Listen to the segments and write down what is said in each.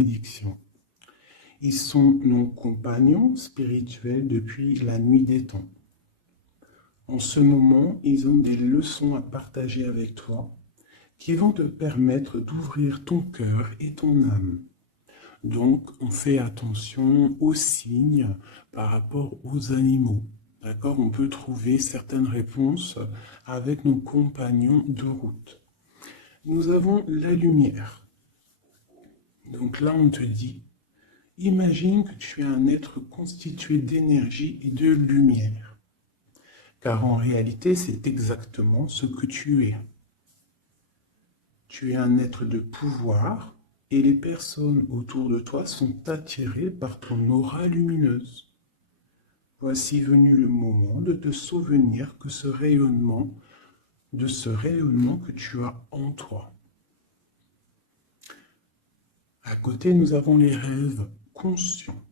bénédiction. Ils sont nos compagnons spirituels depuis la nuit des temps. En ce moment, ils ont des leçons à partager avec toi qui vont te permettre d'ouvrir ton cœur et ton âme. Donc, on fait attention aux signes par rapport aux animaux. D'accord? On peut trouver certaines réponses avec nos compagnons de route. Nous avons la lumière. Donc là, on te dit, imagine que tu es un être constitué d'énergie et de lumière. Car en réalité, c'est exactement ce que tu es. Tu es un être de pouvoir et les personnes autour de toi sont attirées par ton aura lumineuse. Voici venu le moment de te souvenir que de ce rayonnement que tu as en toi. À côté, nous avons les rêves conscients.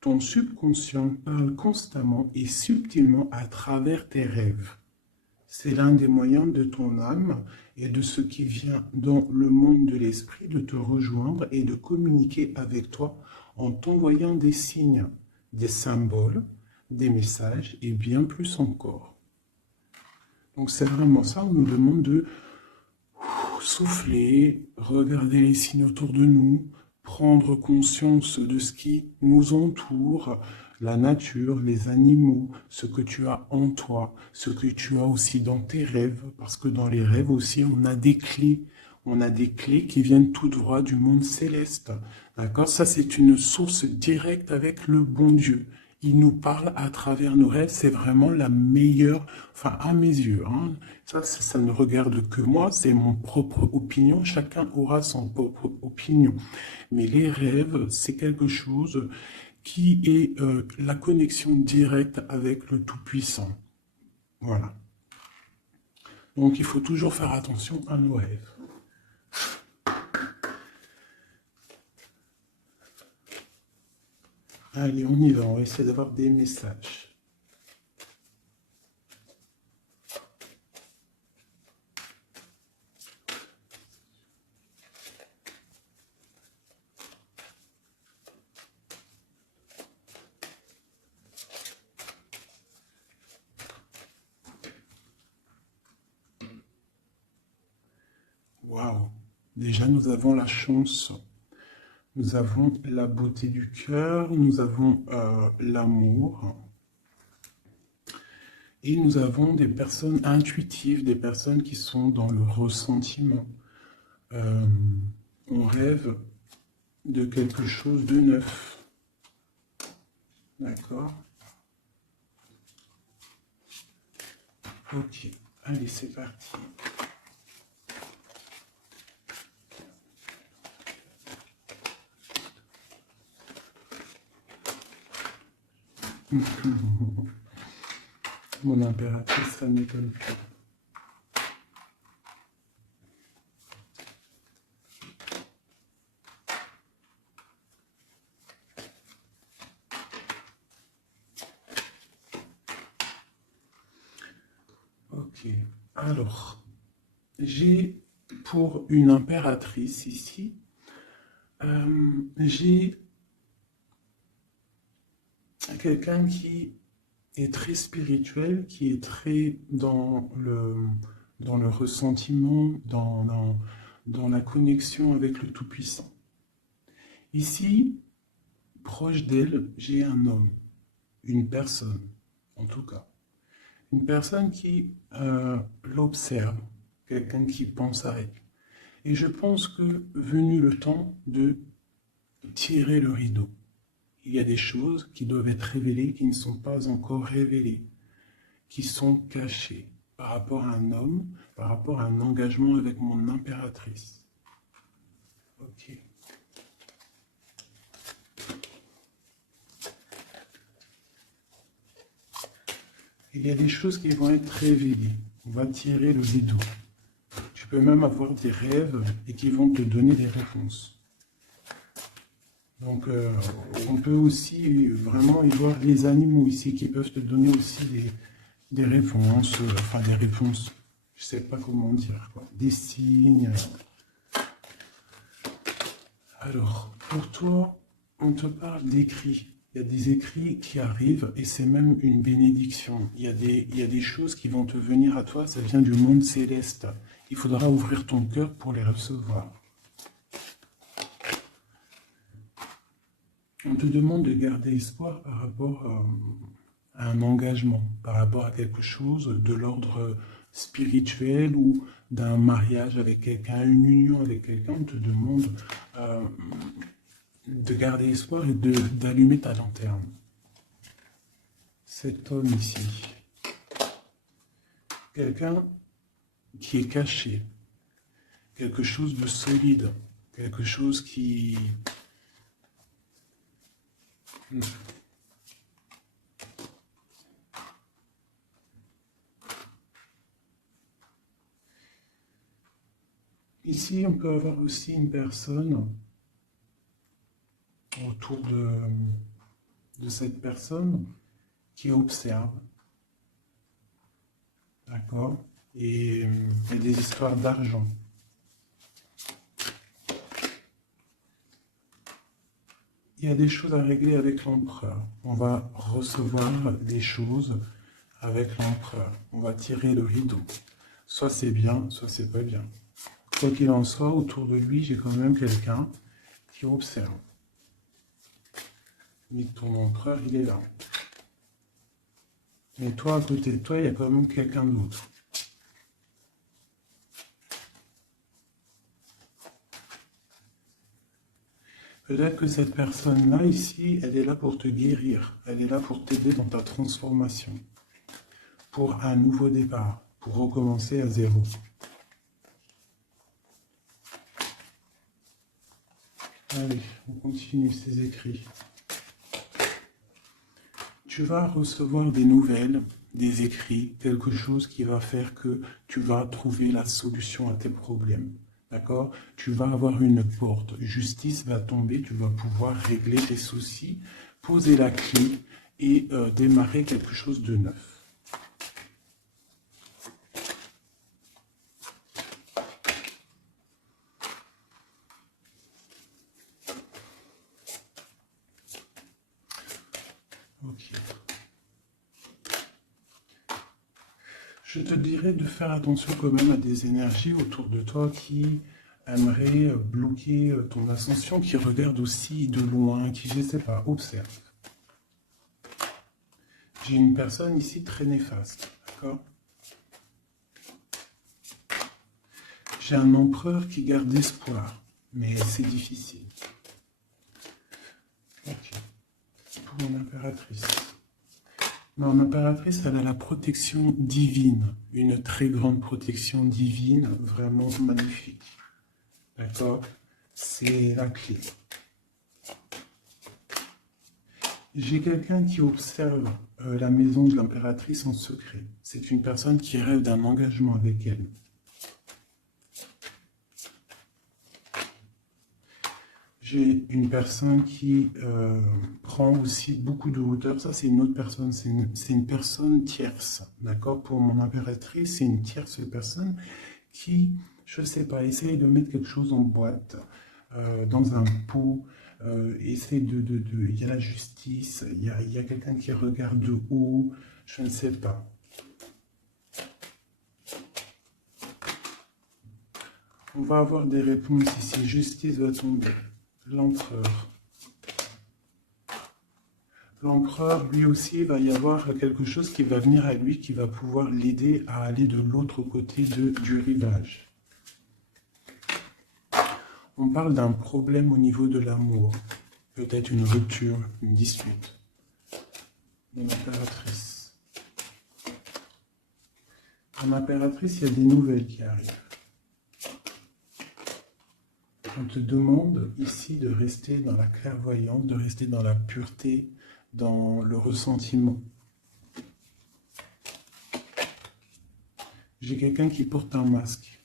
Ton subconscient parle constamment et subtilement à travers tes rêves. C'est l'un des moyens de ton âme et de ce qui vient dans le monde de l'esprit de te rejoindre et de communiquer avec toi en t'envoyant des signes, des symboles, des messages et bien plus encore. Donc c'est vraiment ça, on nous demande de souffler, regarder les signes autour de nous, prendre conscience de ce qui nous entoure, la nature, les animaux, ce que tu as en toi, ce que tu as aussi dans tes rêves, parce que dans les rêves aussi, on a des clés. On a des clés qui viennent tout droit du monde céleste. D'accord? Ça, c'est une source directe avec le bon Dieu. Il nous parle à travers nos rêves, c'est vraiment la meilleure, enfin à mes yeux. Hein. Ça ne regarde que moi, c'est mon propre opinion. Chacun aura son propre opinion. Mais les rêves, c'est quelque chose qui est la connexion directe avec le Tout-Puissant. Voilà. Donc il faut toujours faire attention à nos rêves. Allez, on y va, on va essayer d'avoir des messages. Waouh! Déjà, nous avons la chance. Nous avons la beauté du cœur, nous avons l'amour. Et nous avons des personnes intuitives, des personnes qui sont dans le ressentiment. On rêve de quelque chose de neuf. D'accord? Ok, allez, c'est parti. Mon impératrice, ça ne m'étonne pas. Ok, alors, j'ai pour une impératrice ici, j'ai quelqu'un qui est très spirituel, qui est très dans le ressentiment, dans la connexion avec le Tout-Puissant. Ici, proche d'elle, j'ai un homme, une personne, en tout cas. Une personne qui l'observe, quelqu'un qui pense à elle. Et je pense que venu le temps de tirer le rideau, il y a des choses qui doivent être révélées, qui ne sont pas encore révélées, qui sont cachées par rapport à un homme, par rapport à un engagement avec mon impératrice. Ok. Il y a des choses qui vont être révélées. On va tirer le rideau. Tu peux même avoir des rêves et qui vont te donner des réponses. Donc, on peut aussi vraiment y voir les animaux ici qui peuvent te donner aussi des réponses, enfin des réponses, je ne sais pas comment dire, quoi, des signes. Alors, pour toi, on te parle d'écrits. Il y a des écrits qui arrivent et c'est même une bénédiction. Il y a des choses qui vont te venir à toi, ça vient du monde céleste. Il faudra ouvrir ton cœur pour les recevoir. On te demande de garder espoir par rapport à un engagement, par rapport à quelque chose de l'ordre spirituel ou d'un mariage avec quelqu'un, une union avec quelqu'un. On te demande de garder espoir et d'allumer ta lanterne. Cet homme ici, quelqu'un qui est caché, quelque chose de solide, quelque chose qui... Ici, on peut avoir aussi une personne autour de cette personne qui observe, d'accord? Et il y a des histoires d'argent. Il y a des choses à régler avec l'empereur. On va recevoir des choses avec l'empereur. On va tirer le rideau. Soit c'est bien, soit c'est pas bien. Quoi qu'il en soit, autour de lui, j'ai quand même quelqu'un qui observe. Mais ton empereur, il est là. Mais toi, à côté de toi, il y a quand même quelqu'un d'autre. Peut-être que cette personne-là, ici, elle est là pour te guérir. Elle est là pour t'aider dans ta transformation. Pour un nouveau départ. Pour recommencer à zéro. Allez, on continue ces écrits. Tu vas recevoir des nouvelles, des écrits, quelque chose qui va faire que tu vas trouver la solution à tes problèmes. D'accord? Tu vas avoir une porte. Justice va tomber, tu vas pouvoir régler tes soucis, poser la clé et démarrer quelque chose de neuf. Ok. Je te dirais de faire attention quand même à des énergies autour de toi qui aimeraient bloquer ton ascension, qui regardent aussi de loin, qui, je ne sais pas, observent. J'ai une personne ici très néfaste, d'accord? J'ai un empereur qui garde espoir, mais c'est difficile. Ok. Pour mon impératrice. Non, l'impératrice, elle a la protection divine, une très grande protection divine, vraiment magnifique. D'accord? C'est la clé. J'ai quelqu'un qui observe la maison de l'impératrice en secret. C'est une personne qui rêve d'un engagement avec elle. J'ai une personne qui prend aussi beaucoup de hauteur. Ça, c'est une autre personne. C'est une personne tierce. D'accord? Pour mon impératrice, c'est une tierce personne qui, je ne sais pas, essaye de mettre quelque chose en boîte, dans un pot. Essaye il y a la justice. Il y a quelqu'un qui regarde de haut. Je ne sais pas. On va avoir des réponses ici. Justice va tomber. L'empereur. L'empereur, lui aussi, va y avoir quelque chose qui va venir à lui, qui va pouvoir l'aider à aller de l'autre côté du rivage. On parle d'un problème au niveau de l'amour. Peut-être une rupture, une dispute. Mon impératrice. Mon impératrice, il y a des nouvelles qui arrivent. On te demande ici de rester dans la clairvoyance, de rester dans la pureté, dans le ressentiment. J'ai quelqu'un qui porte un masque.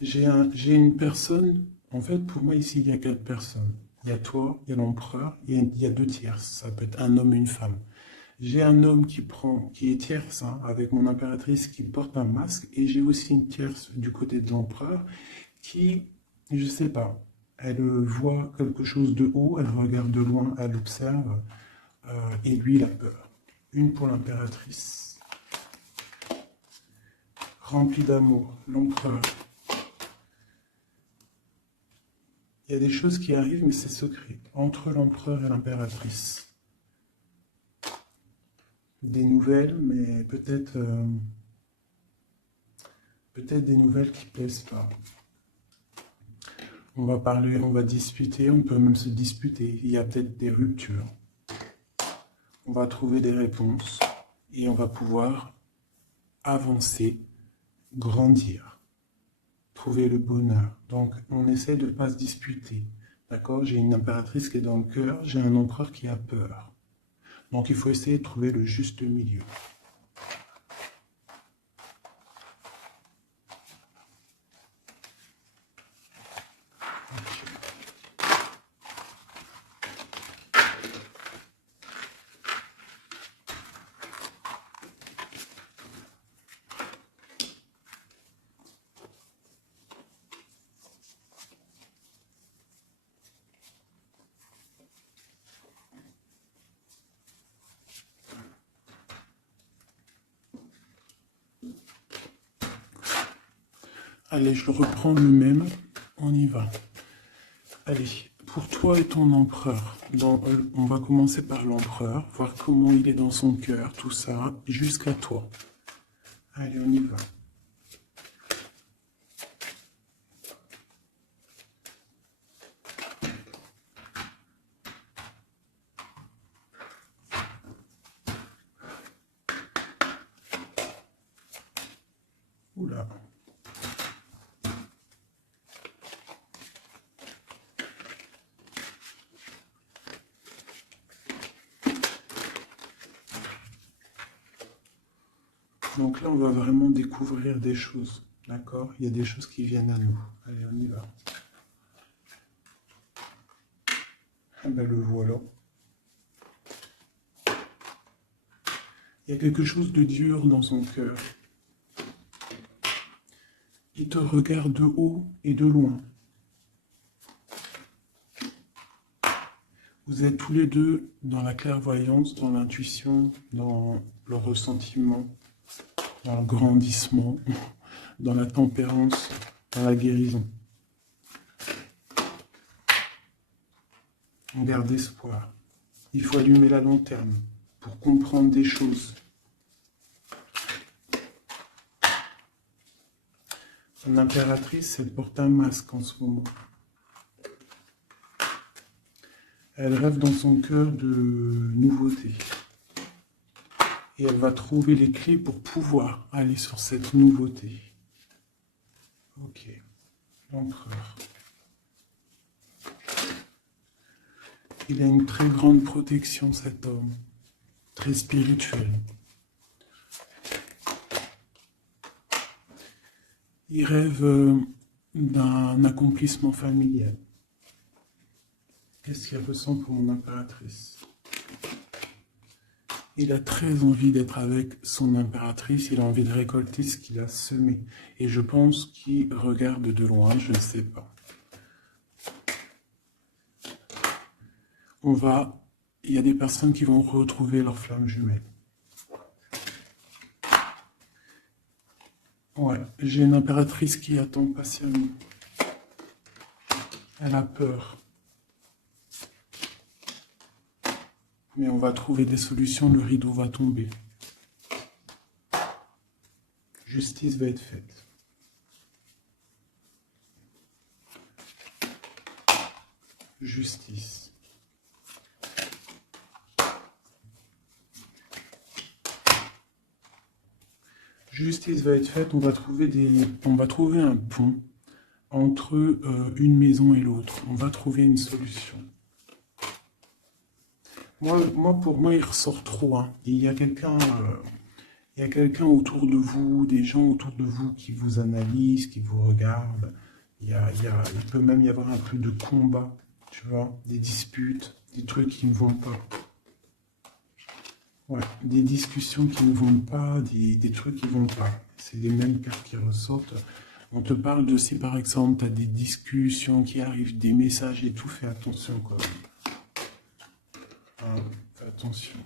J'ai une personne, en fait pour moi ici il y a 4 personnes. Il y a toi, il y a l'empereur, il y a 2 tierces, ça peut être un homme et une femme. J'ai un homme qui est tierce, hein, avec mon impératrice qui porte un masque, et j'ai aussi une tierce du côté de l'empereur qui, je sais pas, elle voit quelque chose de haut, elle regarde de loin, elle observe, et lui, il a peur. Une pour l'impératrice, remplie d'amour, l'empereur. Il y a des choses qui arrivent, mais c'est secret, entre l'empereur et l'impératrice. Des nouvelles, mais peut-être des nouvelles qui plaisent pas. On va parler, on va discuter, on peut même se disputer. Il y a peut-être des ruptures. On va trouver des réponses et on va pouvoir avancer, grandir, trouver le bonheur. Donc, on essaie de ne pas se disputer. D'accord? J'ai une impératrice qui est dans le cœur, j'ai un empereur qui a peur. Donc, il faut essayer de trouver le juste milieu. Allez, je reprends le même. On y va. Allez, pour toi et ton empereur, on va commencer par l'empereur, voir comment il est dans son cœur, tout ça, jusqu'à toi. Allez, on y va. Oula. Donc là, on va vraiment découvrir des choses, d'accord? Il y a des choses qui viennent à nous. Allez, on y va. Ah ben, le voilà. Il y a quelque chose de dur dans son cœur. Il te regarde de haut et de loin. Vous êtes tous les deux dans la clairvoyance, dans l'intuition, dans le ressentiment, dans le grandissement, dans la tempérance, dans la guérison. On garde espoir. Il faut allumer la lanterne pour comprendre des choses. Son impératrice, elle porte un masque en ce moment. Elle rêve dans son cœur de nouveautés. Et elle va trouver les clés pour pouvoir aller sur cette nouveauté. Ok. L'empereur. Il a une très grande protection, cet homme. Très spirituel. Il rêve d'un accomplissement familial. Qu'est-ce qu'il ressent pour mon impératrice? Il a très envie d'être avec son impératrice, il a envie de récolter ce qu'il a semé. Et je pense qu'il regarde de loin, je ne sais pas. Il y a des personnes qui vont retrouver leur flamme jumelle. Ouais, j'ai une impératrice qui attend patiemment. Elle a peur. Mais on va trouver des solutions, le rideau va tomber. Justice va être faite. Justice. Justice va être faite, on va trouver un pont entre une maison et l'autre. On va trouver une solution. Pour moi, il ressort trop. Hein. Il y a quelqu'un autour de vous, des gens autour de vous qui vous analysent, qui vous regardent. Il peut même y avoir un peu de combat, tu vois, des disputes, des trucs qui ne vont pas. Ouais, des discussions qui ne vont pas, des trucs qui vont pas. C'est les mêmes cartes qui ressortent. On te parle de si par exemple tu as des discussions qui arrivent, des messages et tout, fais attention quoi. Hein, fais attention.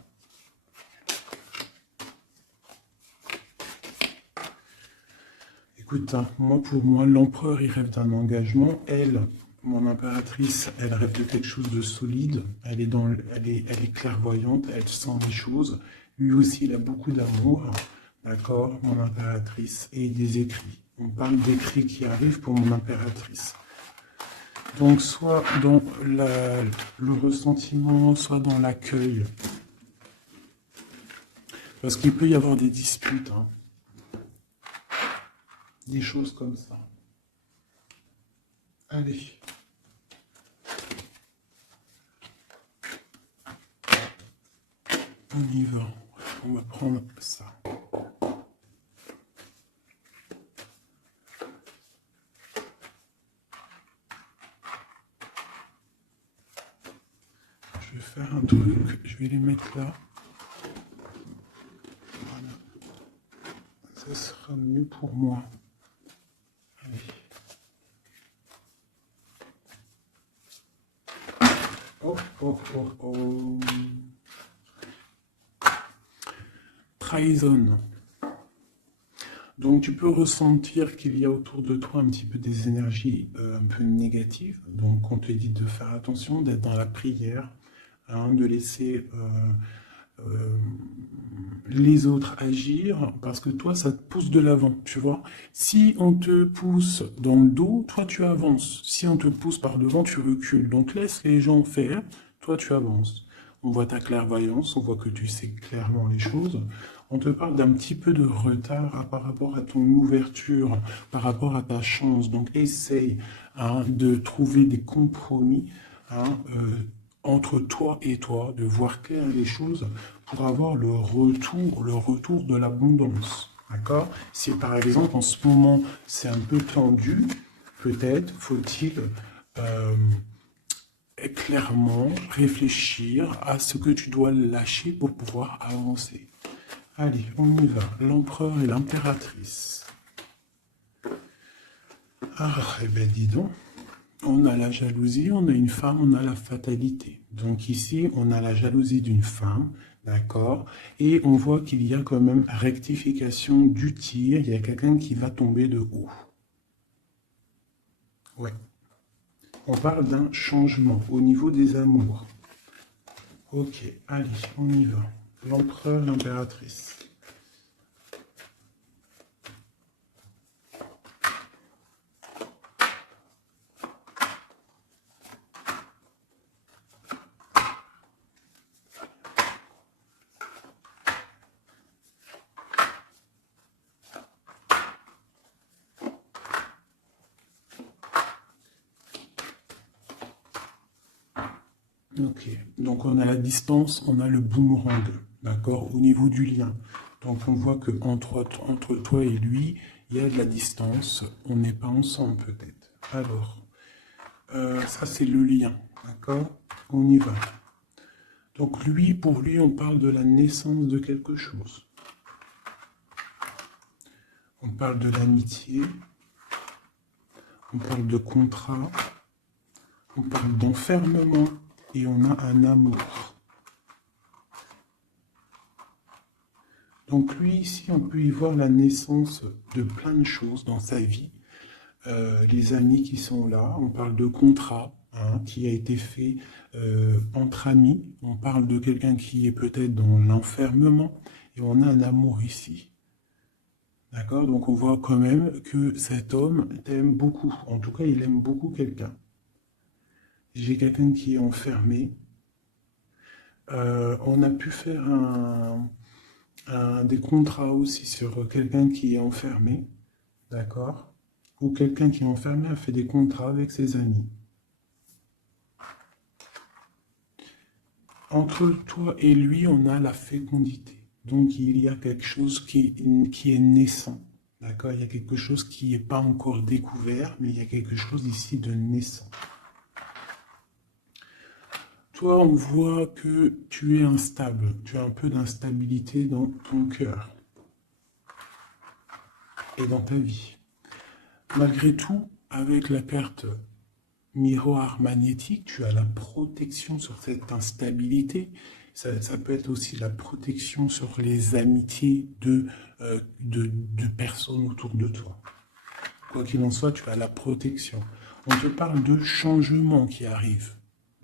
Écoute, hein, moi pour moi, l'empereur il rêve d'un engagement. Elle, mon impératrice, elle rêve de quelque chose de solide. Elle est clairvoyante, elle sent les choses. Lui aussi, il a beaucoup d'amour. D'accord, mon impératrice. Et des écrits. On parle d'écrits qui arrivent pour mon impératrice. Donc, soit dans le ressentiment, soit dans l'accueil. Parce qu'il peut y avoir des disputes, hein. Des choses comme ça. Allez. On y va. On va prendre ça. Je vais faire un truc. Je vais les mettre là. Voilà. Ça sera mieux pour moi. Allez. Oh, oh, oh, oh. Trahison. Donc tu peux ressentir qu'il y a autour de toi un petit peu des énergies un peu négatives. Donc on te dit de faire attention, d'être dans la prière, hein, de laisser les autres agir, parce que toi ça te pousse de l'avant, tu vois. Si on te pousse dans le dos, toi tu avances. Si on te pousse par devant, tu recules. Donc laisse les gens faire, toi tu avances. On voit ta clairvoyance, on voit que tu sais clairement les choses. On te parle d'un petit peu de retard par rapport à ton ouverture, par rapport à ta chance. Donc essaye, hein, de trouver des compromis, hein, entre toi et toi, de voir clair les choses pour avoir le retour de l'abondance. D'accord? Si par exemple en ce moment c'est un peu tendu, peut-être faut-il clairement réfléchir à ce que tu dois lâcher pour pouvoir avancer. Allez, on y va. L'empereur et l'impératrice. Ah, eh ben dis donc. On a la jalousie, on a une femme, on a la fatalité. Donc ici, on a la jalousie d'une femme, d'accord? Et on voit qu'il y a quand même rectification du tir. Il y a quelqu'un qui va tomber de haut. Ouais. On parle d'un changement au niveau des amours. Ok, allez, on y va. L'empereur, l'impératrice. Ok, donc on a la distance, on a le boomerang, d'accord, au niveau du lien. Donc on voit que entre toi et lui, il y a de la distance, on n'est pas ensemble peut-être. Alors, ça c'est le lien, d'accord, on y va. Donc lui, pour lui, on parle de la naissance de quelque chose. On parle de l'amitié, on parle de contrat, on parle d'enfermement et on a un amour. Donc lui, ici, on peut y voir la naissance de plein de choses dans sa vie. Les amis qui sont là, on parle de contrat, hein, qui a été fait entre amis. On parle de quelqu'un qui est peut-être dans l'enfermement et on a un amour ici. D'accord? Donc on voit quand même que cet homme t'aime beaucoup. En tout cas, il aime beaucoup quelqu'un. J'ai quelqu'un qui est enfermé. On a pu faire des contrats aussi sur quelqu'un qui est enfermé. D'accord? Ou quelqu'un qui est enfermé a fait des contrats avec ses amis. Entre toi et lui, on a la fécondité. Donc il y a quelque chose qui est naissant. D'accord? Il y a quelque chose qui n'est pas encore découvert, mais il y a quelque chose ici de naissant. Toi, on voit que tu es instable. Tu as un peu d'instabilité dans ton cœur et dans ta vie. Malgré tout, avec la carte miroir magnétique, tu as la protection sur cette instabilité. Ça peut être aussi la protection sur les amitiés de personnes autour de toi. Quoi qu'il en soit, tu as la protection. On te parle de changement qui arrive,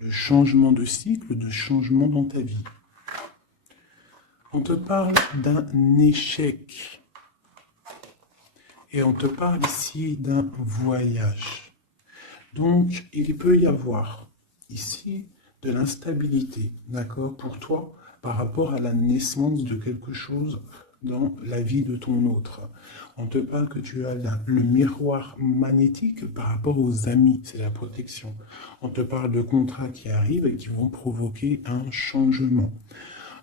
de changement de cycle, de changement dans ta vie. On te parle d'un échec. Et on te parle ici d'un voyage. Donc, il peut y avoir ici de l'instabilité, d'accord, pour toi, par rapport à la naissance de quelque chose dans la vie de ton autre. On te parle que tu as le miroir magnétique par rapport aux amis, c'est la protection. On te parle de contrats qui arrivent et qui vont provoquer un changement.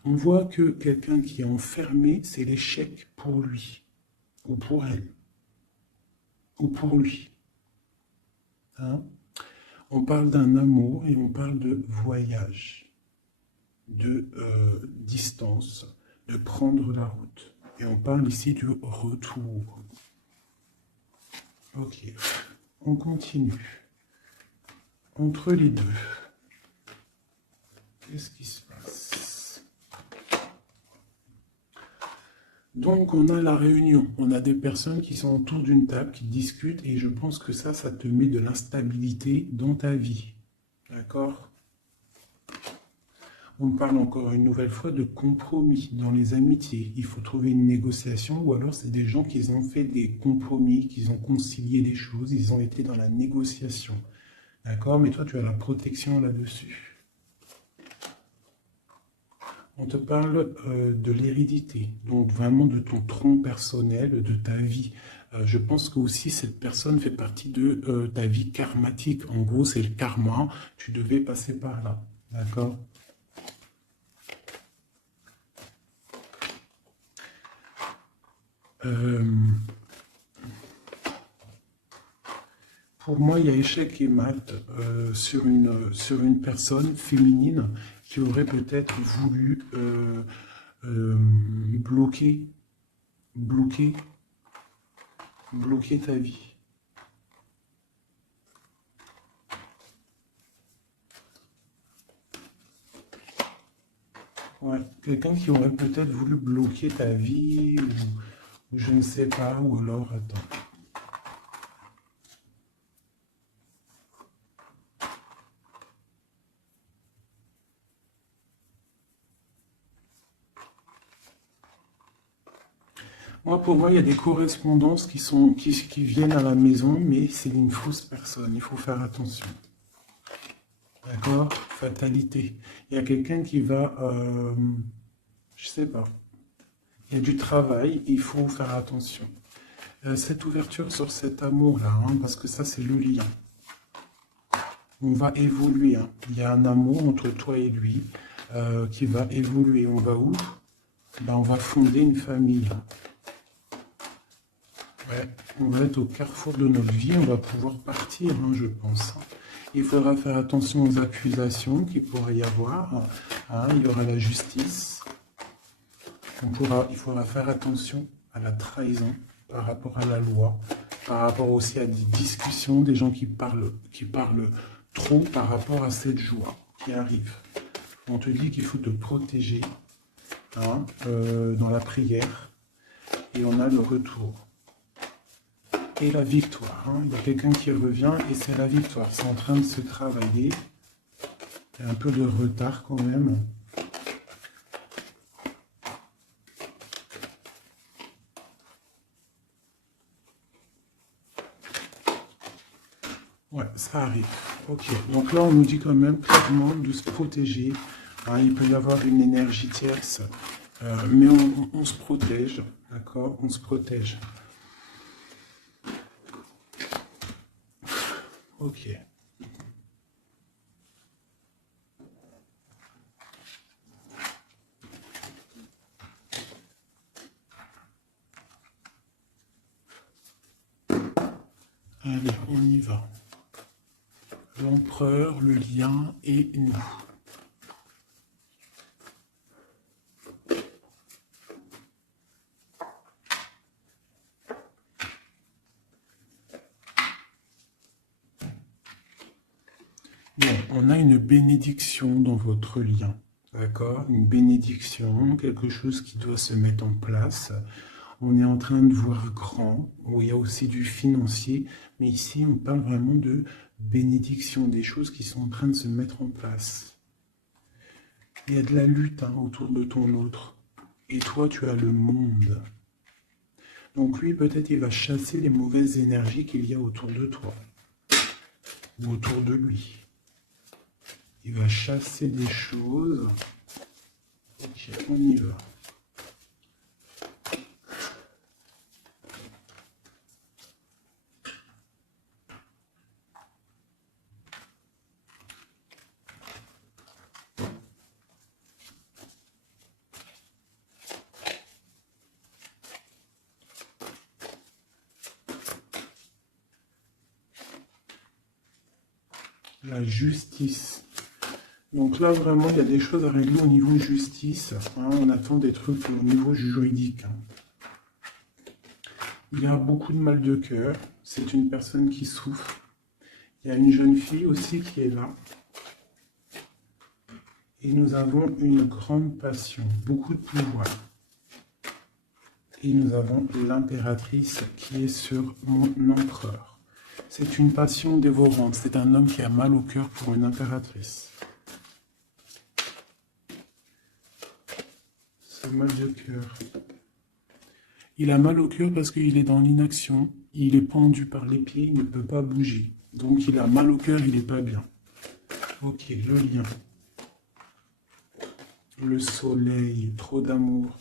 On voit que quelqu'un qui est enfermé, c'est l'échec pour lui, ou pour elle, ou pour lui. Hein? On parle d'un amour et on parle de voyage, de distance, de prendre la route. Et on parle ici du retour. Ok, on continue. Entre les deux, qu'est-ce qui se passe? Donc on a la réunion, on a des personnes qui sont autour d'une table, qui discutent, et je pense que ça te met de l'instabilité dans ta vie. D'accord? On parle encore une nouvelle fois de compromis dans les amitiés. Il faut trouver une négociation, ou alors c'est des gens qui ont fait des compromis, qui ont concilié des choses, ils ont été dans la négociation. D'accord? Mais toi, tu as la protection là-dessus. On te parle de l'hérédité, donc vraiment de ton tronc personnel, de ta vie. Je pense que aussi cette personne fait partie de ta vie karmatique. En gros, c'est le karma, tu devais passer par là. D'accord? Pour moi, il y a échec et mat sur une personne féminine qui aurait peut-être voulu bloquer ta vie. Ouais, quelqu'un qui aurait peut-être voulu bloquer ta vie, ou je ne sais pas, ou alors, attends. Moi, pour moi, il y a des correspondances qui viennent à la maison, mais c'est une fausse personne. Il faut faire attention. D'accord? Fatalité. Il y a quelqu'un qui va, je sais pas. Il y a du travail, il faut faire attention. Cette ouverture sur cet amour-là, hein, parce que ça, c'est le lien. On va évoluer. Hein. Il y a un amour entre toi et lui qui va évoluer. On va où? Ben, on va fonder une famille. Ouais, on va être au carrefour de notre vie, on va pouvoir partir, hein, je pense. Il faudra faire attention aux accusations qu'il pourrait y avoir. Hein, il y aura la justice. Il faudra faire attention à la trahison par rapport à la loi, par rapport aussi à des discussions, des gens qui parlent trop par rapport à cette joie qui arrive. On te dit qu'il faut te protéger hein, dans la prière et on a le retour. Et la victoire. Hein. Il y a quelqu'un qui revient et c'est la victoire. C'est en train de se travailler. Il y a un peu de retard quand même. Ouais, ça arrive. Ok. Donc là, on nous dit quand même clairement de se protéger. Hein. Il peut y avoir une énergie tierce. Mais on se protège. D'accord? On se protège. Ok. Allez, on y va. L'empereur, le lien et nous. Bon, on a une bénédiction dans votre lien. D'accord? Une bénédiction, quelque chose qui doit se mettre en place. On est en train de voir grand, où il y a aussi du financier, mais ici on parle vraiment de bénédiction, des choses qui sont en train de se mettre en place. Il y a de la lutte autour de ton autre, et toi tu as le monde. Donc lui peut-être il va chasser les mauvaises énergies qu'il y a autour de toi, ou autour de lui. Il va chasser des choses. Ok, on y va. La justice. Donc là, vraiment, il y a des choses à régler au niveau justice. On attend des trucs au niveau juridique. Il y a beaucoup de mal de cœur. C'est une personne qui souffre. Il y a une jeune fille aussi qui est là. Et nous avons une grande passion, beaucoup de pouvoir. Et nous avons l'impératrice qui est sur mon empereur. C'est une passion dévorante. C'est un homme qui a mal au cœur pour une impératrice. Ce mal de cœur. Il a mal au cœur parce qu'il est dans l'inaction. Il est pendu par les pieds, il ne peut pas bouger. Donc il a mal au cœur, il n'est pas bien. Ok, le lien. Le soleil, trop d'amour.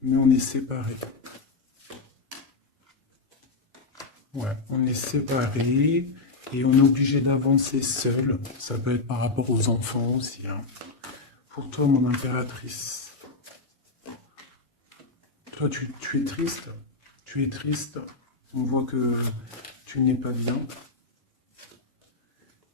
Mais on est séparés. Ouais, on est séparés et on est obligé d'avancer seul. Ça peut être par rapport aux enfants aussi. Pour toi, mon impératrice. Toi, tu es triste. Tu es triste. On voit que tu n'es pas bien.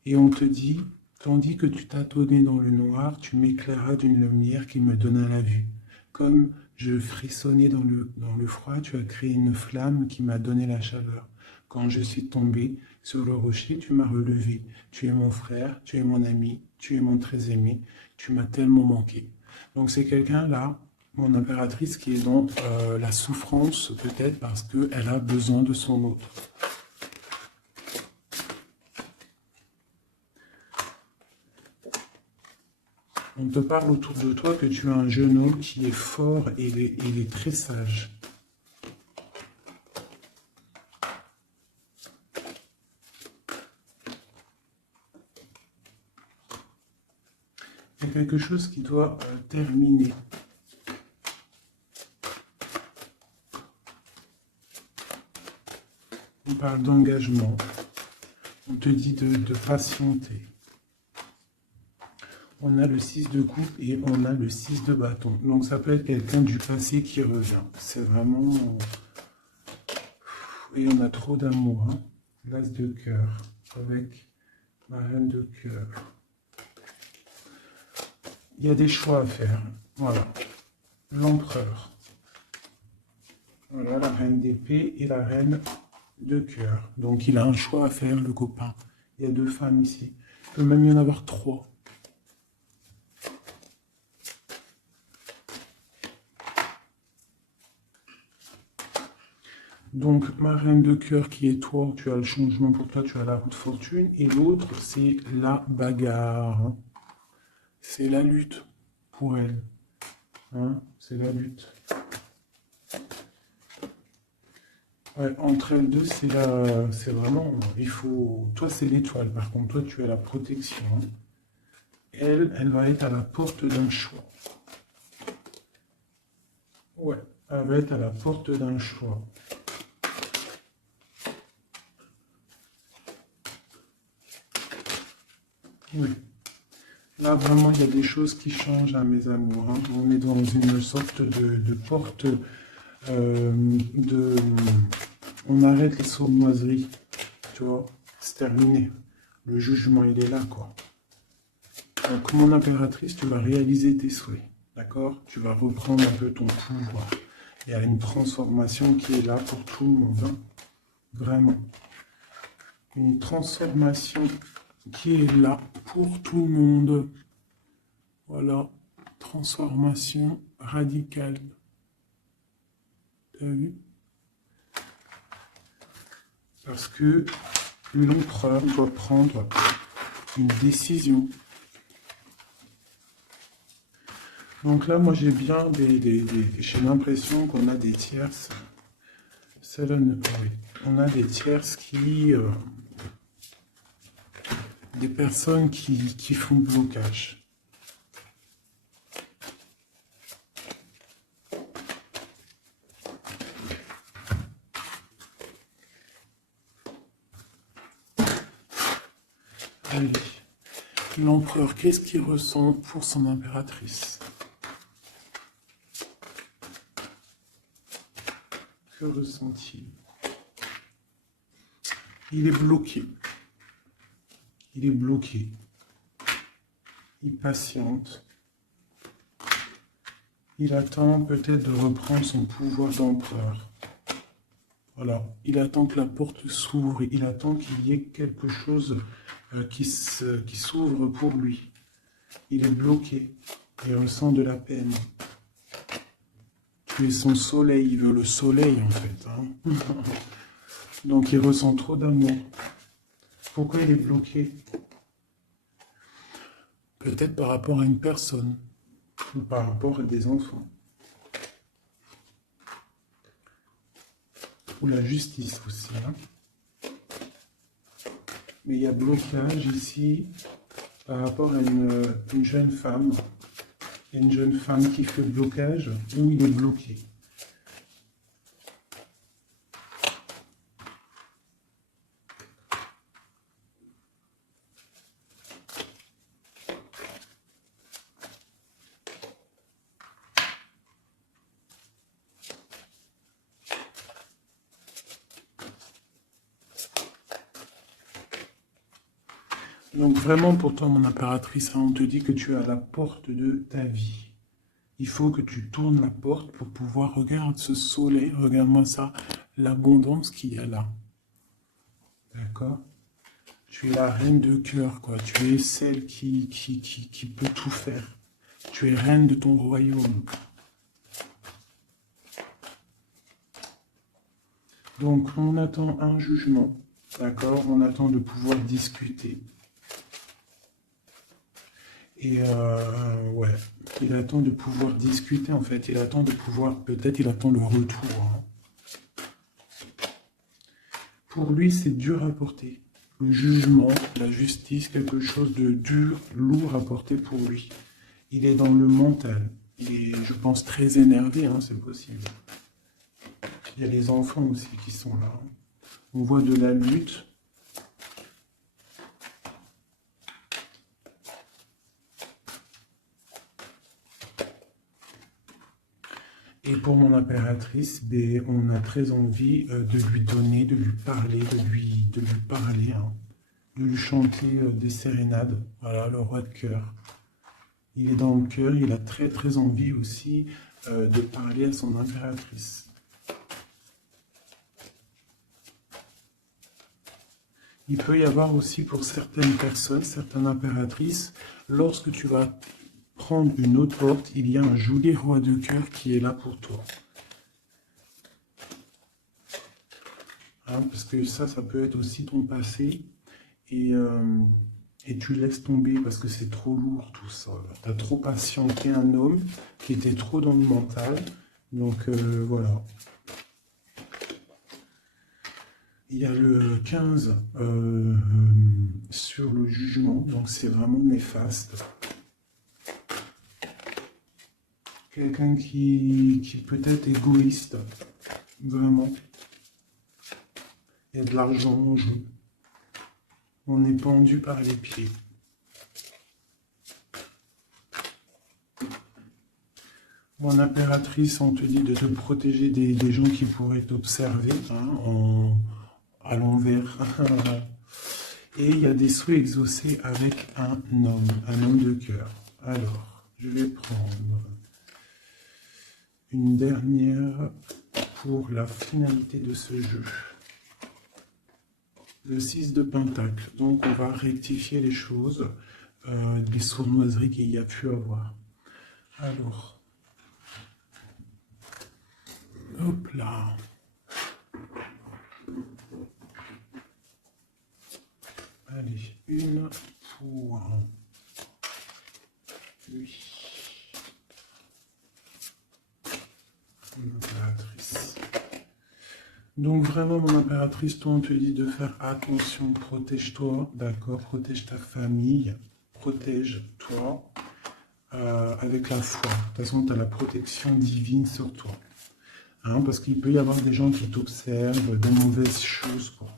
Et on te dit, tandis que tu tâtonnais dans le noir, tu m'éclairas d'une lumière qui me donna la vue. Comme je frissonnais dans le froid, tu as créé une flamme qui m'a donné la chaleur. Quand je suis tombé sur le rocher, tu m'as relevé. Tu es mon frère, tu es mon ami, tu es mon très aimé. Tu m'as tellement manqué. Donc c'est quelqu'un là, mon impératrice, qui est dans la souffrance peut-être parce qu'elle a besoin de son autre. On te parle autour de toi que tu as un jeune homme qui est fort et il est très sage. Il y a quelque chose qui doit terminer. On parle d'engagement. On te dit de patienter. On a le 6 de coupe et on a le 6 de bâton. Donc ça peut être quelqu'un du passé qui revient. C'est vraiment... Et on a trop d'amour. L'as de cœur avec la reine de cœur. Il y a des choix à faire. Voilà. L'empereur. Voilà la reine d'épée et la reine de cœur. Donc il a un choix à faire, le copain. Il y a deux femmes ici. Il peut même y en avoir trois. Donc, ma reine de cœur qui est toi, tu as le changement pour toi, tu as la roue de fortune. Et l'autre, c'est la bagarre. C'est la lutte pour elle. C'est la lutte. Ouais, entre elles deux, c'est vraiment... Il faut... Toi, c'est l'étoile. Par contre, toi, tu as la protection. Elle va être à la porte d'un choix. Ouais, elle va être à la porte d'un choix. Oui. Là, vraiment, il y a des choses qui changent, mes amours. On est dans une sorte de porte On arrête les sournoiseries, tu vois. C'est terminé. Le jugement, il est là, quoi. Donc, mon impératrice, tu vas réaliser tes souhaits, d'accord? Tu vas reprendre un peu ton pouvoir. Il y a une transformation qui est là pour tout le monde, Vraiment. Une transformation qui est là pour tout le monde. Voilà, transformation radicale. T'as vu? Parce que l'empereur doit prendre une décision. Donc là, moi, j'ai bien j'ai l'impression qu'on a des tierces. Oui. On a des tierces qui... des personnes qui font blocage. Allez. L'empereur, qu'est-ce qu'il ressent pour son impératrice? Que ressent-il? Il est bloqué. Il est bloqué. Il patiente. Il attend peut-être de reprendre son pouvoir d'empereur. Voilà. Il attend que la porte s'ouvre. Il attend qu'il y ait quelque chose qui s'ouvre pour lui. Il est bloqué. Il ressent de la peine. Tu es son soleil. Il veut le soleil, en fait. Hein. Donc, il ressent trop d'amour. Pourquoi il est bloqué? Peut-être par rapport à une personne. Ou par rapport à des enfants. Ou la justice aussi. Hein. Mais il y a blocage ici par rapport à une jeune femme. Il y a une jeune femme qui fait blocage ou il est bloqué. Donc vraiment pour toi, mon impératrice, hein, on te dit que tu es à la porte de ta vie. Il faut que tu tournes la porte pour pouvoir regarder ce soleil, regarde-moi ça, l'abondance qu'il y a là. D'accord? Tu es la reine de cœur, quoi. Tu es celle qui peut tout faire. Tu es reine de ton royaume. Donc on attend un jugement, d'accord? On attend de pouvoir discuter. Et ouais, il attend de pouvoir discuter en fait, il attend de pouvoir, peut-être il attend le retour. Hein. Pour lui, c'est dur à porter. Le jugement, la justice, quelque chose de dur, lourd à porter pour lui. Il est dans le mental. Il est, je pense, très énervé, hein, c'est possible. Il y a les enfants aussi qui sont là. On voit de la lutte. Et pour mon impératrice, ben, on a très envie de lui donner, de lui parler, de lui parler, hein, de lui chanter des sérénades. Voilà, le roi de cœur. Il est dans le cœur, il a très très envie aussi de parler à son impératrice. Il peut y avoir aussi pour certaines personnes, certaines impératrices, lorsque tu vas prendre une autre porte, il y a un joli roi de cœur qui est là pour toi. Hein, parce que ça peut être aussi ton passé. Et tu laisses tomber parce que c'est trop lourd tout ça. Tu as trop patienté un homme qui était trop dans le mental. Donc voilà. Il y a le 15 sur le jugement, donc c'est vraiment néfaste. Quelqu'un qui peut être égoïste, vraiment. Il y a de l'argent en jeu. On est pendu par les pieds. Mon impératrice, on te dit de te protéger des gens qui pourraient t'observer hein, à l'envers. Et il y a des souhaits exaucés avec un homme de cœur. Alors, je vais prendre une dernière pour la finalité de ce jeu. le 6 de Pentacle. Donc, on va rectifier les choses, des sournoiseries qu'il y a pu avoir. Alors, hop là. Allez, une pour lui. Mon impératrice. Donc vraiment, mon impératrice, toi, on te dit de faire attention, protège-toi, d'accord? Protège ta famille, protège-toi avec la foi. De toute façon, tu as la protection divine sur toi. Hein, parce qu'il peut y avoir des gens qui t'observent, de mauvaises choses, quoi.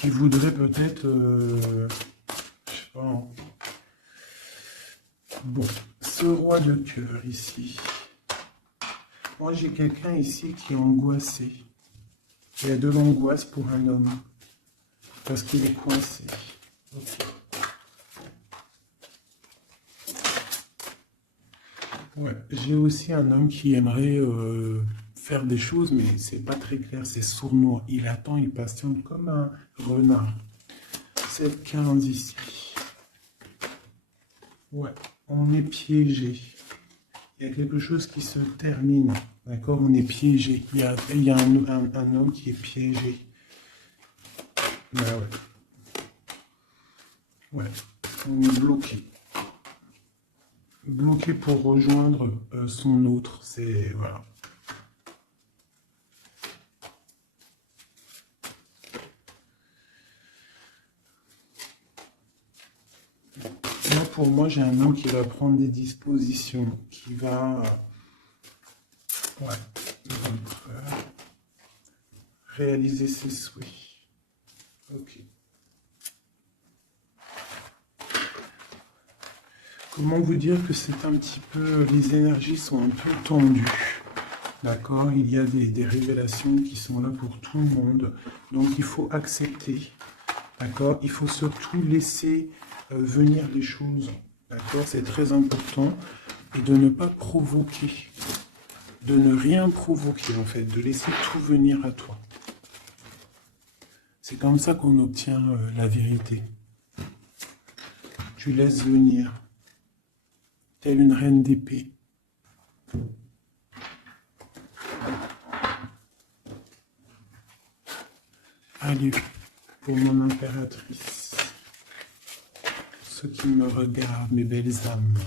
Qui voudraient peut-être, je sais pas. Hein. Bon, ce roi de cœur ici. Moi, j'ai quelqu'un ici qui est angoissé. Il y a de l'angoisse pour un homme. Parce qu'il est coincé. Okay. Ouais, j'ai aussi un homme qui aimerait faire des choses, mais c'est pas très clair, c'est sournois. Il attend, il patiente comme un renard. C'est 15 ici. Ouais, on est piégé. Il y a quelque chose qui se termine. D'accord? On est piégé. Il y a un homme qui est piégé. Ben ouais. Ouais, on est bloqué. Bloqué pour rejoindre son autre. C'est... Voilà. Là, pour moi, j'ai un homme qui va prendre des dispositions, qui va... ouais, réaliser ses souhaits. Ok. Comment vous dire que c'est un petit peu... Les énergies sont un peu tendues. D'accord? Il y a des révélations qui sont là pour tout le monde. Donc, il faut accepter. D'accord? Il faut surtout laisser venir les choses. D'accord? C'est très important. Et de ne pas provoquer. De ne rien provoquer, en fait. De laisser tout venir à toi. C'est comme ça qu'on obtient la vérité. Tu laisses venir. Telle une reine d'épée. Allez, pour mon impératrice. Ceux qui me regardent, mes belles âmes.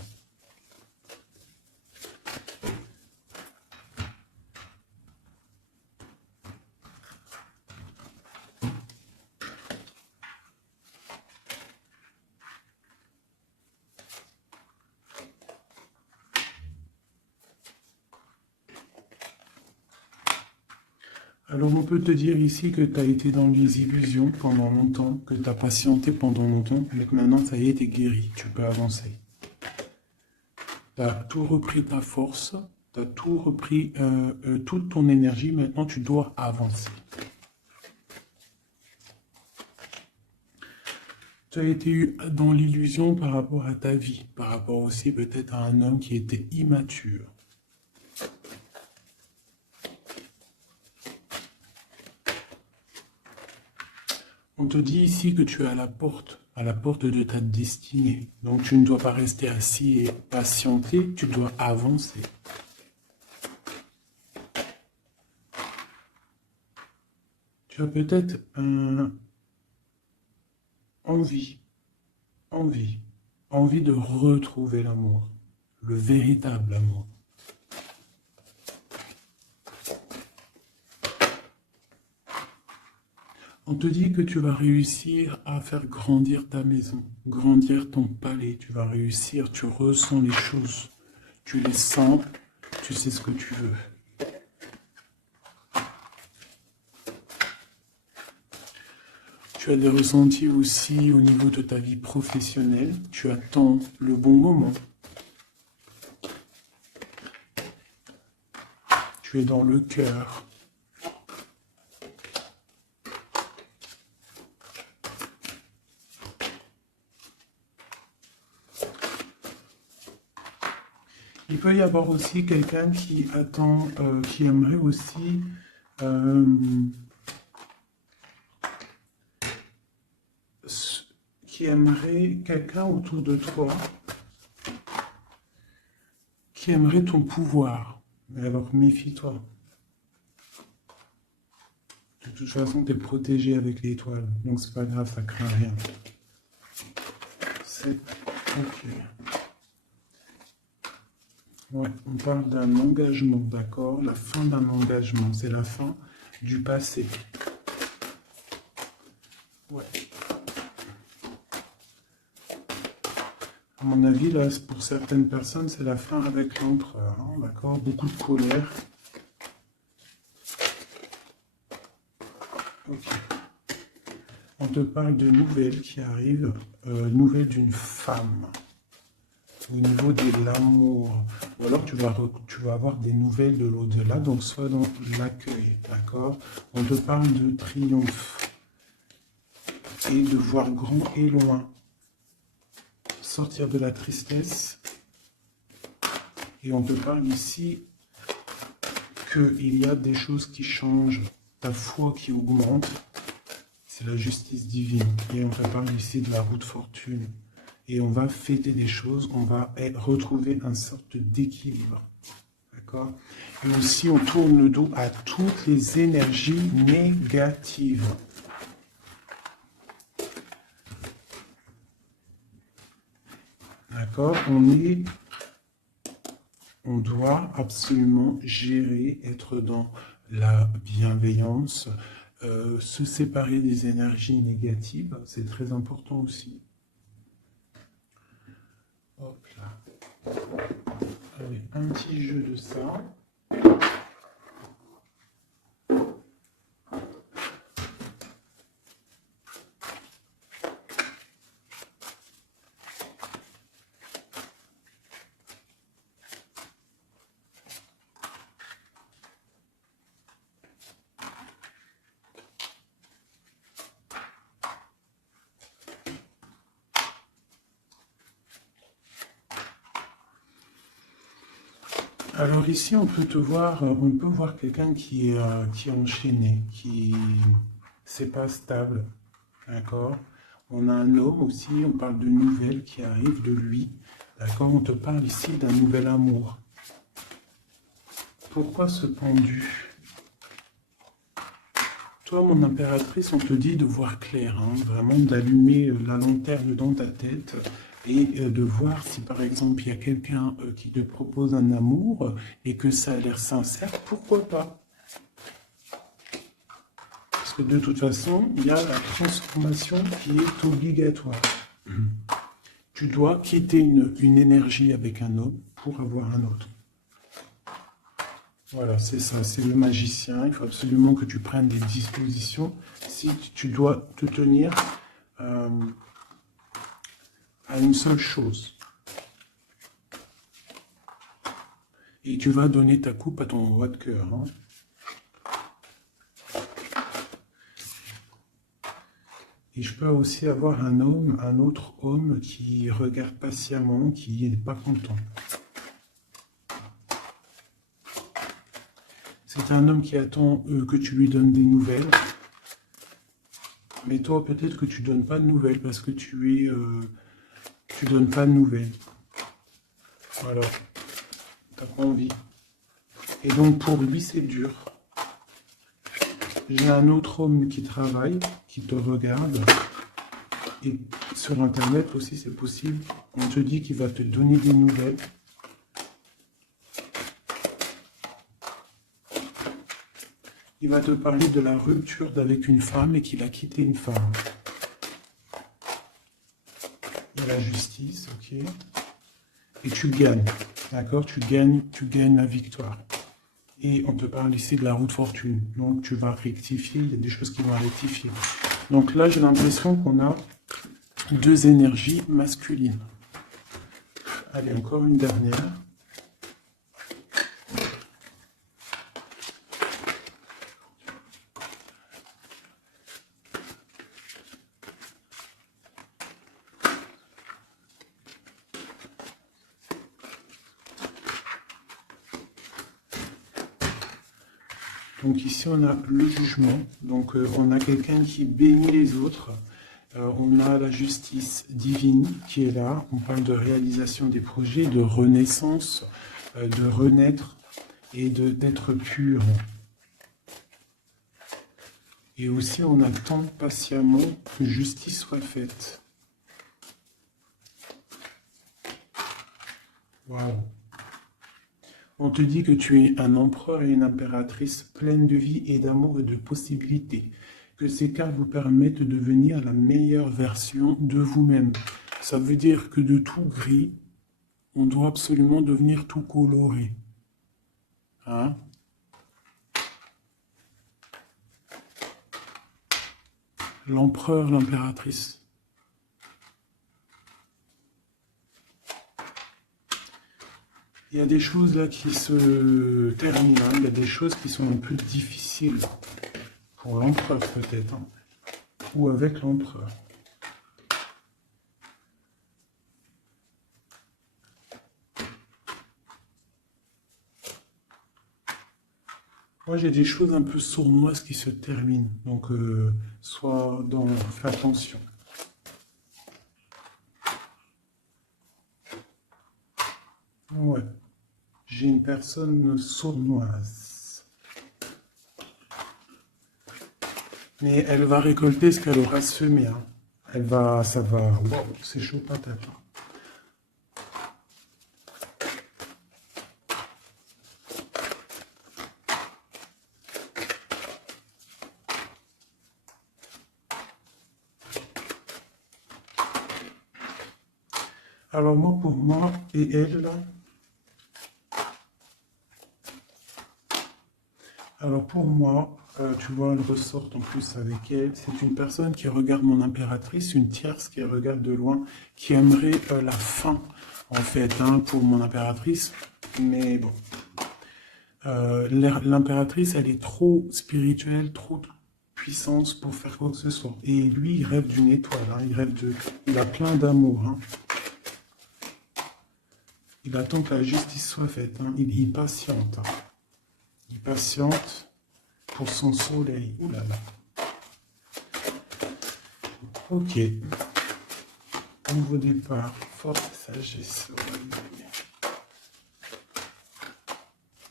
Alors on peut te dire ici que tu as été dans les illusions pendant longtemps, que tu as patienté pendant longtemps, mais que maintenant ça y est, tu es guéri, tu peux avancer. Tu as tout repris ta force, tu as tout repris, toute ton énergie, maintenant tu dois avancer. Tu as été dans l'illusion par rapport à ta vie, par rapport aussi peut-être à un homme qui était immature. On te dit ici que tu es à la porte de ta destinée. Donc tu ne dois pas rester assis et patienter, tu dois avancer. Tu as peut-être envie de retrouver l'amour, le véritable amour. On te dit que tu vas réussir à faire grandir ta maison, grandir ton palais. Tu vas réussir, tu ressens les choses, tu les sens, tu sais ce que tu veux. Tu as des ressentis aussi au niveau de ta vie professionnelle. Tu attends le bon moment. Tu es dans le cœur. Il peut y avoir aussi quelqu'un qui attend, qui aimerait aussi qui aimerait quelqu'un autour de toi qui aimerait ton pouvoir. Mais alors méfie-toi. De toute façon, tu es protégé avec l'étoile, donc c'est pas grave, ça craint rien. C'est ok. Ouais, on parle d'un engagement, d'accord? La fin d'un engagement, c'est la fin du passé. Ouais. À mon avis, là, pour certaines personnes, c'est la fin avec l'empereur, hein, d'accord? Beaucoup de colère. Ok. On te parle de nouvelles qui arrivent, nouvelles d'une femme. Au niveau de l'amour, ou alors tu vas avoir des nouvelles de l'au-delà, donc soit dans l'accueil, d'accord? On te parle de triomphe et de voir grand et loin, sortir de la tristesse, et on te parle ici qu'il y a des choses qui changent, ta foi qui augmente, c'est la justice divine, et on te parle ici de la roue de fortune. Et on va fêter des choses, on va retrouver une sorte d'équilibre. D'accord? Et aussi, on tourne le dos à toutes les énergies négatives. D'accord? On doit absolument gérer, être dans la bienveillance, se séparer des énergies négatives, c'est très important aussi. Hop là. Allez, un petit jeu de ça. Alors ici, on peut voir quelqu'un qui est enchaîné, qui c'est pas stable, d'accord? On a un homme aussi, on parle de nouvelles qui arrivent de lui, d'accord? On te parle ici d'un nouvel amour. Pourquoi ce pendu? Toi, mon impératrice, on te dit de voir clair, hein, vraiment d'allumer la lanterne dans ta tête, et de voir si par exemple il y a quelqu'un qui te propose un amour et que ça a l'air sincère, pourquoi pas? Parce que de toute façon, il y a la transformation qui est obligatoire. Tu dois quitter une énergie avec un homme pour avoir un autre. Voilà, c'est ça, c'est le magicien. Il faut absolument que tu prennes des dispositions si tu dois te tenir à une seule chose. Et tu vas donner ta coupe à ton roi de cœur. Hein. Et je peux aussi avoir un autre homme qui regarde patiemment, qui n'est pas content. C'est un homme qui attend que tu lui donnes des nouvelles. Mais toi, peut-être que tu ne donnes pas de nouvelles parce que tu donnes pas de nouvelles. Voilà. T'as pas envie. Et donc, pour lui, c'est dur. J'ai un autre homme qui travaille, qui te regarde. Et sur Internet aussi, c'est possible. On te dit qu'il va te donner des nouvelles. Il va te parler de la rupture avec une femme et qu'il a quitté une femme. Il y a la justice, ok. Et tu gagnes, d'accord? Tu gagnes la victoire. Et on te parle ici de la roue de fortune. Donc tu vas rectifier, il y a des choses qui vont rectifier. Donc là, j'ai l'impression qu'on a deux énergies masculines. Allez, encore une dernière. Donc ici, on a le jugement. Donc on a quelqu'un qui bénit les autres On a la justice divine qui est là. On parle de réalisation des projets, de renaissance, de renaître et d'être pur. Et aussi, on attend patiemment que justice soit faite. Waouh! On te dit que tu es un empereur et une impératrice pleine de vie et d'amour et de possibilités. Que ces cartes vous permettent de devenir la meilleure version de vous-même. Ça veut dire que de tout gris, on doit absolument devenir tout coloré. Hein? L'empereur, l'impératrice. Il y a des choses là qui se terminent, hein. Il y a des choses qui sont un peu difficiles pour l'empereur peut-être, hein. Ou avec l'empereur. Moi j'ai des choses un peu sournoises qui se terminent, donc fais attention. Ouais. J'ai une personne sournoise. Mais elle va récolter ce qu'elle aura semé. Hein. Ça va. Wow, c'est chaud patate. Alors moi, pour moi, et elle, là. Alors pour moi, tu vois, elle ressort en plus avec elle. C'est une personne qui regarde mon impératrice, une tierce qui regarde de loin, qui aimerait la fin, en fait, hein, pour mon impératrice. Mais bon, l'impératrice, elle est trop spirituelle, trop de puissance pour faire quoi que ce soit. Et lui, il rêve d'une étoile, hein, il a plein d'amour. Hein. Il attend que la justice soit faite. Hein. Il patiente. Hein. Il patiente pour son soleil. Ouh là là. Ok. Nouveau départ. Force sagesse.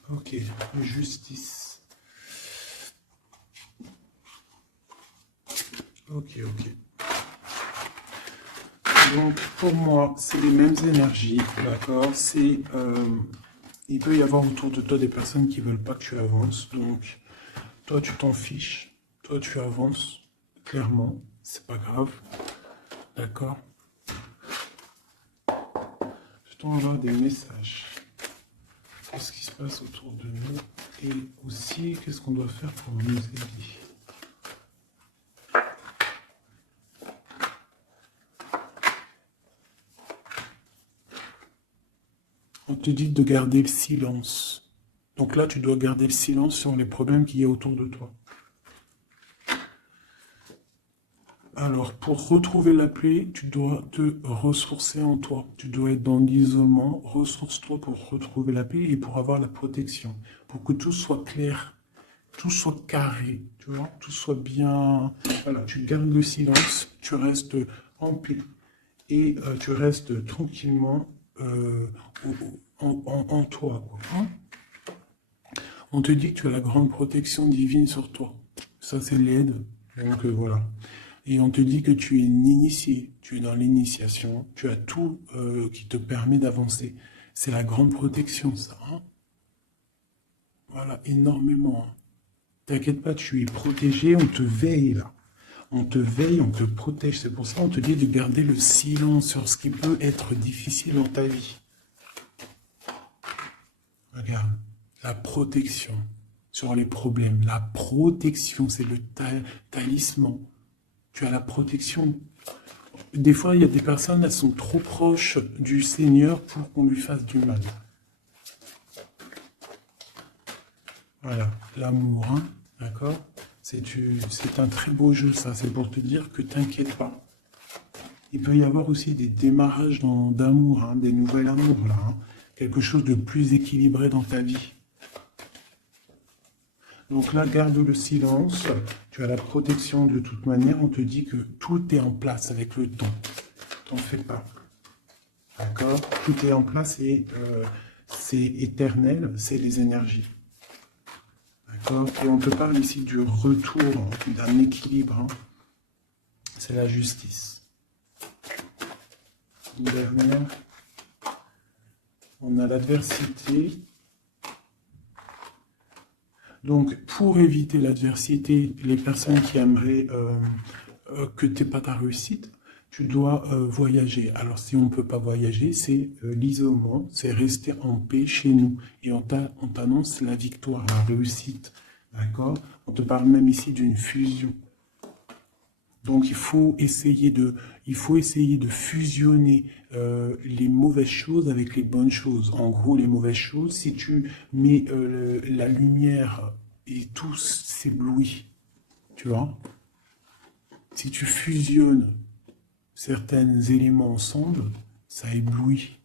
Ok. Justice. Ok, ok. Donc, pour moi, c'est les mêmes énergies, d'accord? Il peut y avoir autour de toi des personnes qui veulent pas que tu avances, donc toi, tu t'en fiches, toi, tu avances, clairement, c'est pas grave, d'accord? Je t'envoie des messages. Qu'est-ce qui se passe autour de nous? Et aussi, qu'est-ce qu'on doit faire pour nous aider? On te dit de garder le silence. Donc là, tu dois garder le silence sur les problèmes qu'il y a autour de toi. Alors, pour retrouver la paix, tu dois te ressourcer en toi. Tu dois être dans l'isolement. Ressource-toi pour retrouver la paix et pour avoir la protection. Pour que tout soit clair, tout soit carré, tu vois, tout soit bien... Voilà, tu gardes le silence, tu restes en paix. Et tu restes tranquillement en toi. Quoi, hein. On te dit que tu as la grande protection divine sur toi. Ça, c'est l'aide. Donc voilà. Et on te dit que tu es une initiée. Tu es dans l'initiation. Tu as tout qui te permet d'avancer. C'est la grande protection, ça. Hein. Voilà, énormément. Hein. T'inquiète pas, tu es protégé. On te veille, là. On te veille, on te protège. C'est pour ça qu'on te dit de garder le silence sur ce qui peut être difficile dans ta vie. Regarde, la protection sur les problèmes. La protection, c'est le talisman. Tu as la protection. Des fois, il y a des personnes, elles sont trop proches du Seigneur pour qu'on lui fasse du mal. Voilà, l'amour, hein, d'accord? C'est un très beau jeu, ça. C'est pour te dire que t'inquiète pas. Il peut y avoir aussi des démarrages d'amour, hein, des nouvelles amours, là. Hein. Quelque chose de plus équilibré dans ta vie. Donc là, garde le silence. Tu as la protection de toute manière. On te dit que tout est en place avec le temps. T'en fais pas. D'accord? Tout est en place et c'est éternel, c'est les énergies. D'accord? Et on te parle ici du retour d'un équilibre. Hein. C'est la justice. Une dernière. On a l'adversité. Donc, pour éviter l'adversité, les personnes qui aimeraient que tu n'aies pas ta réussite, tu dois voyager. Alors, si on ne peut pas voyager, c'est l'isolement, c'est rester en paix chez nous. Et on t'annonce la victoire, la réussite. D'accord? On te parle même ici d'une fusion. Donc, il faut essayer de fusionner les mauvaises choses avec les bonnes choses. En gros, les mauvaises choses, si tu mets la lumière et tout s'éblouit, tu vois, si tu fusionnes certains éléments ensemble, ça éblouit.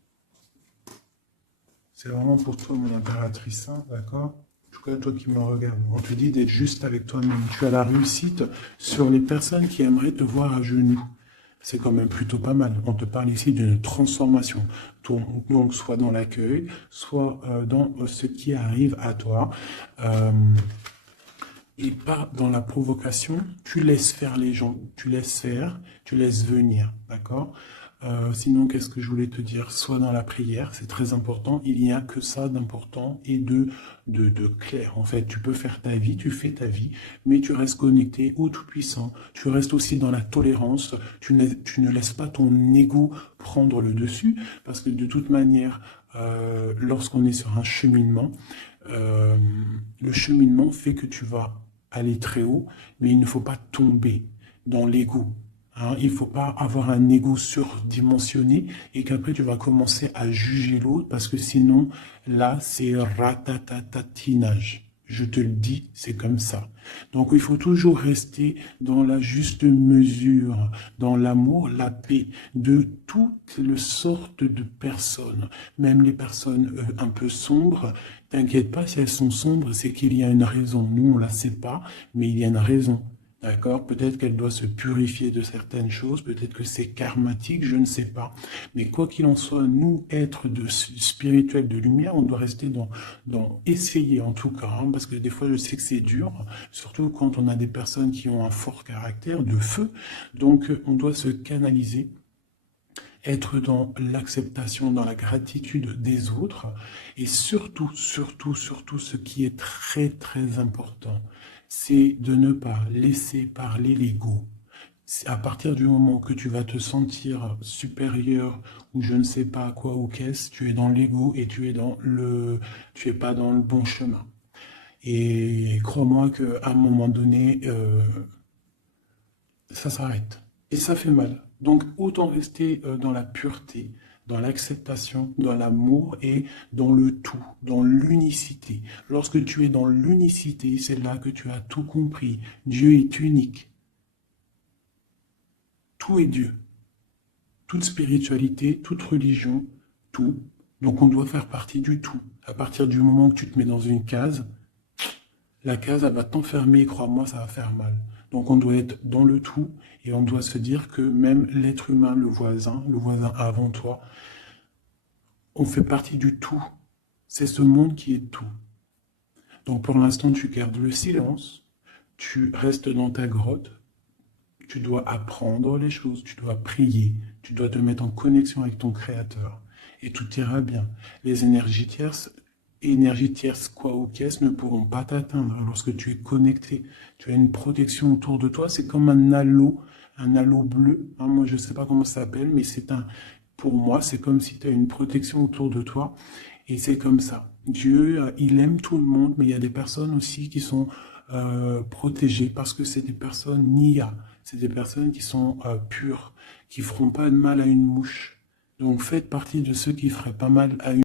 C'est vraiment pour toi, mon impératrice, hein, d'accord? En tout cas, toi qui me regardes, on te dit d'être juste avec toi-même. Tu as la réussite sur les personnes qui aimeraient te voir à genoux. C'est quand même plutôt pas mal. On te parle ici d'une transformation. Donc, soit dans l'accueil, soit dans ce qui arrive à toi. Et pas dans la provocation. Tu laisses faire les gens. Tu laisses faire, tu laisses venir. D'accord? Sinon, qu'est-ce que je voulais te dire? Soit dans la prière, c'est très important. Il n'y a que ça d'important et de clair. En fait, tu peux faire ta vie, tu fais ta vie, mais tu restes connecté au Tout-Puissant. Tu restes aussi dans la tolérance. Tu ne laisses pas ton ego prendre le dessus, parce que de toute manière, lorsqu'on est sur un cheminement, le cheminement fait que tu vas aller très haut, mais il ne faut pas tomber dans l'ego. Hein, il ne faut pas avoir un ego surdimensionné et qu'après tu vas commencer à juger l'autre parce que sinon, là, c'est ratatatatinage. Je te le dis, c'est comme ça. Donc, il faut toujours rester dans la juste mesure, dans l'amour, la paix de toutes les sortes de personnes, même les personnes un peu sombres. T'inquiète pas, si elles sont sombres, c'est qu'il y a une raison. Nous, on ne la sait pas, mais il y a une raison. D'accord? Peut-être qu'elle doit se purifier de certaines choses, peut-être que c'est karmatique, je ne sais pas. Mais quoi qu'il en soit, nous, êtres spirituels de lumière, on doit rester essayer en tout cas, hein, parce que des fois je sais que c'est dur, surtout quand on a des personnes qui ont un fort caractère de feu. Donc on doit se canaliser, être dans l'acceptation, dans la gratitude des autres, et surtout, ce qui est très très important, c'est de ne pas laisser parler l'ego. À partir du moment que tu vas te sentir supérieur ou je ne sais pas quoi ou qu'est-ce, tu es dans l'ego et tu es pas dans le bon chemin. Et crois-moi qu'à un moment donné, ça s'arrête. Et ça fait mal. Donc autant rester dans la pureté, dans l'acceptation, dans l'amour et dans le tout, dans l'unicité. Lorsque tu es dans l'unicité, c'est là que tu as tout compris. Dieu est unique. Tout est Dieu. Toute spiritualité, toute religion, tout. Donc on doit faire partie du tout. À partir du moment que tu te mets dans une case, la case, elle va t'enfermer, crois-moi, ça va faire mal. Donc on doit être dans le tout et on doit se dire que même l'être humain, le voisin avant toi, on fait partie du tout. C'est ce monde qui est tout. Donc pour l'instant, tu gardes le silence, tu restes dans ta grotte, tu dois apprendre les choses, tu dois prier, tu dois te mettre en connexion avec ton Créateur. Et tout ira bien. Les énergies tierces quoi ou qu'est-ce, ne pourront pas t'atteindre lorsque tu es connecté. Tu as une protection autour de toi, c'est comme un halo bleu. Hein, moi, je ne sais pas comment ça s'appelle, mais pour moi, c'est comme si tu as une protection autour de toi. Et c'est comme ça. Dieu, il aime tout le monde, mais il y a des personnes aussi qui sont protégées parce que c'est des personnes nia. C'est des personnes qui sont pures, qui feront pas de mal à une mouche. Donc faites partie de ceux qui feraient pas mal à une